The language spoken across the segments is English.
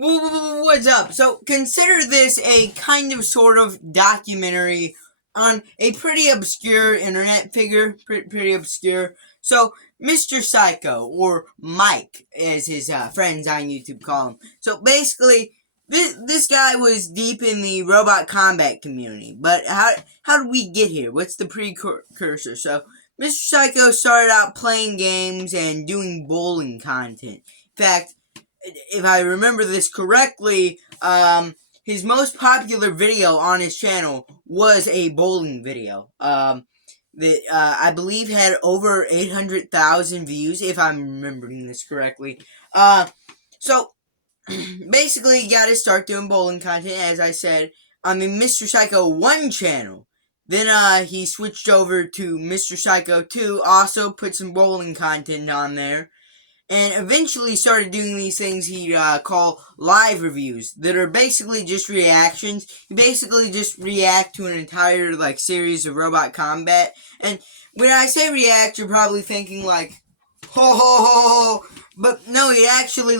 What's up? So consider this a kind of sort of documentary on a pretty obscure internet figure, pretty obscure. So Mr. Psycho, or Mike, as his friends on YouTube call him. So basically, this guy was deep in the robot combat community. But how did we get here? What's the precursor? So Mr. Psycho started out playing games and doing bowling content. In fact, if I remember this correctly, his most popular video on his channel was a bowling video. That I believe had over 800,000 views, if I'm remembering this correctly. So basically, he got to start doing bowling content, as I said, on the Mr. Psycho 1 channel. Then he switched over to Mr. Psycho 2, also put some bowling content on there, and eventually started doing these things he call live reviews that are basically just reactions. You basically just react to an entire series of Robot Combat. And when I say react, you're probably thinking like, ho ho ho ho, but no, he actually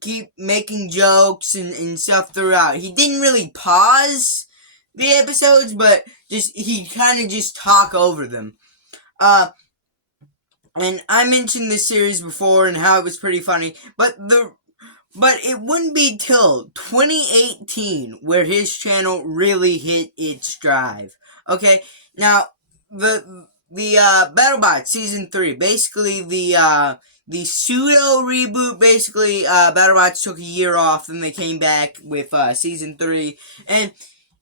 keep making jokes and stuff throughout. He didn't really pause the episodes, but he kind of just talk over them. And I mentioned this series before and how it was pretty funny, but it wouldn't be till 2018 where his channel really hit its drive. Okay, now the BattleBots season 3, basically the pseudo reboot. Basically, BattleBots took a year off, and they came back with season 3, and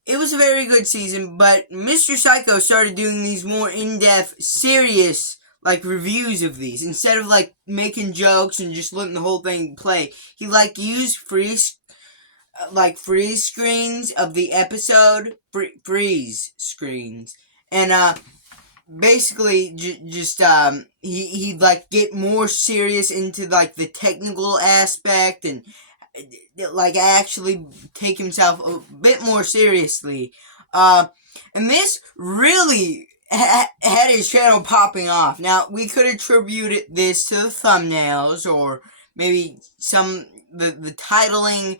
it was a very good season. But Mr. Psycho started doing these more in-depth, serious reviews of these. Instead of making jokes and just letting the whole thing play, he used freeze screens of the episode, freeze screens, and basically he'd get more serious into the technical aspect, and actually take himself a bit more seriously, and this really had his channel popping off. Now, we could attribute this to the thumbnails, or maybe the titling,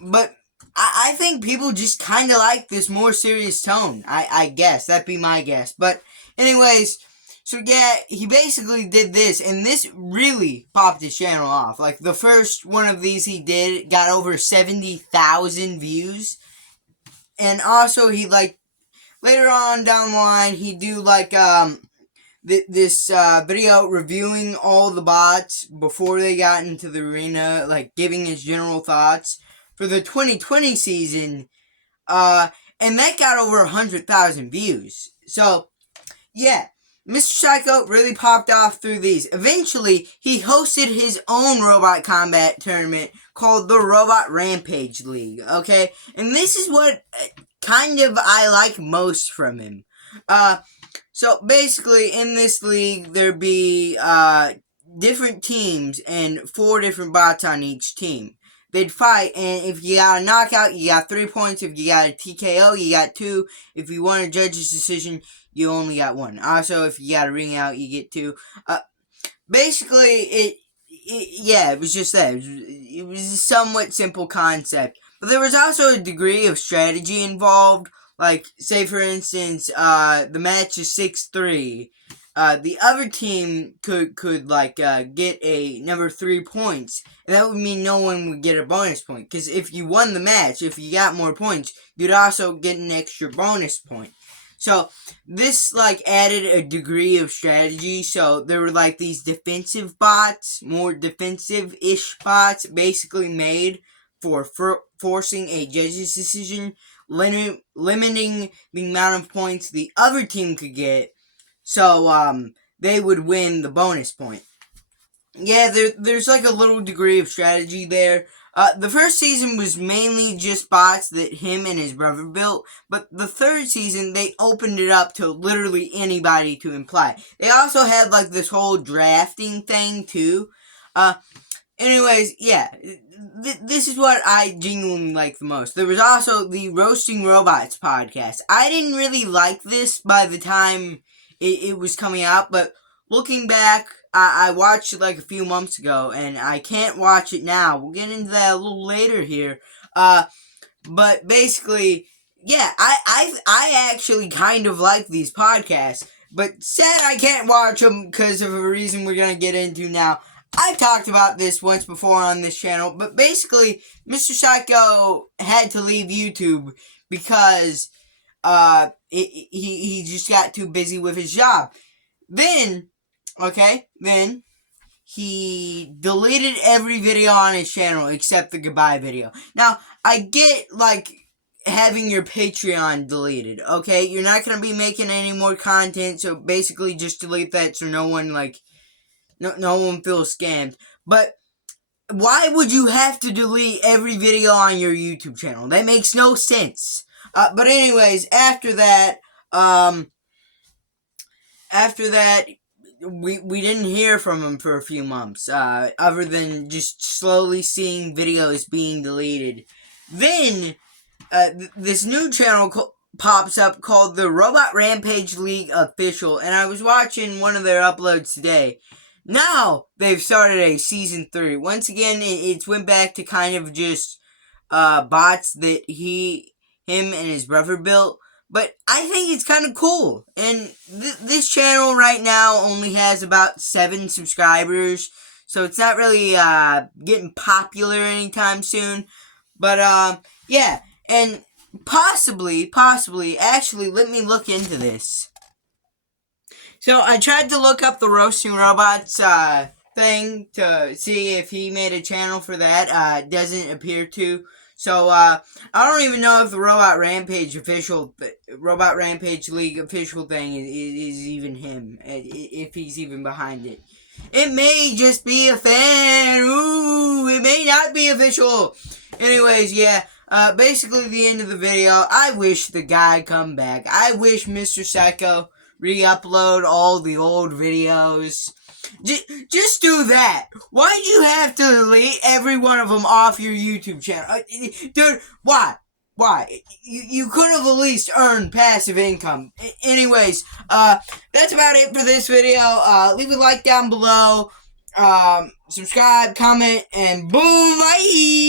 but I think people just kind of like this more serious tone. I guess. That'd be my guess. But anyways, so yeah, he basically did this, and this really popped his channel off. The first one of these he did got over 70,000 views. And also, he later on down the line, he'd do this video reviewing all the bots before they got into the arena, giving his general thoughts for the 2020 season, and that got over 100,000 views. So, yeah, Mr. Psycho really popped off through these. Eventually, he hosted his own Robot Combat tournament called the Robot Rampage League, okay? And this is what kind of I like most from him. So basically, in this league, there'd be different teams and 4 different bots on each team. They'd fight, and if you got a knockout, you got 3 points. If you got a TKO, you got 2. If you won a judge's decision, you only got 1. Also, if you got a ring out, you get 2. Basically, it was just that. It was a somewhat simple concept. But there was also a degree of strategy involved. Say for instance, the match is 6-3. The other team could get a number 3 points, and that would mean no one would get a bonus point. Because if you won the match, if you got more points, you'd also get an extra bonus point. So this added a degree of strategy. So there were these defensive bots, more defensive-ish bots, basically made for forcing a judge's decision, limiting the amount of points the other team could get, so they would win the bonus point. Yeah, there's a little degree of strategy there. The first season was mainly just bots that him and his brother built, but the third season, they opened it up to literally anybody to apply. They also had this whole drafting thing too. Anyways, yeah, this is what I genuinely like the most. There was also the Roasting Robots podcast. I didn't really like this by the time it was coming out, but looking back, I watched it like a few months ago, and I can't watch it now. We'll get into that a little later here. But basically, yeah, I actually kind of like these podcasts, but said I can't watch them because of a reason we're gonna get into now. I've talked about this once before on this channel, but basically, Mr. Psycho had to leave YouTube because he just got too busy with his job. Then he deleted every video on his channel except the goodbye video. Now, I get, like, having your Patreon deleted, okay? You're not going to be making any more content, so basically just delete that so no one, like, no one feels scammed. But why would you have to delete every video on your YouTube channel? That makes no sense. But anyways, after that, we didn't hear from him for a few months, other than just slowly seeing videos being deleted. Then, this new channel pops up called the Robot Rampage League Official, and I was watching one of their uploads today. Now, they've started a Season 3. Once again, it's went back to kind of just, bots that him and his brother built. But I think it's kind of cool. And this channel right now only has about 7 subscribers. So it's not really getting popular anytime soon. But yeah. And possibly, actually, let me look into this. So I tried to look up the Roasting Robots thing to see if he made a channel for that. Doesn't appear to. So, I don't even know if the Robot Rampage League official thing is even him, if he's even behind it. It may just be a fan. Ooh, it may not be official. Anyways, yeah, basically the end of the video. I wish the guy come back. I wish Mr. Psycho re-upload all the old videos. Just do that. Why do you have to delete every one of them off your YouTube channel? Dude, why? You could have at least earned passive income. Anyways, that's about it for this video. Leave a like down below. Subscribe, comment, and boom, bye!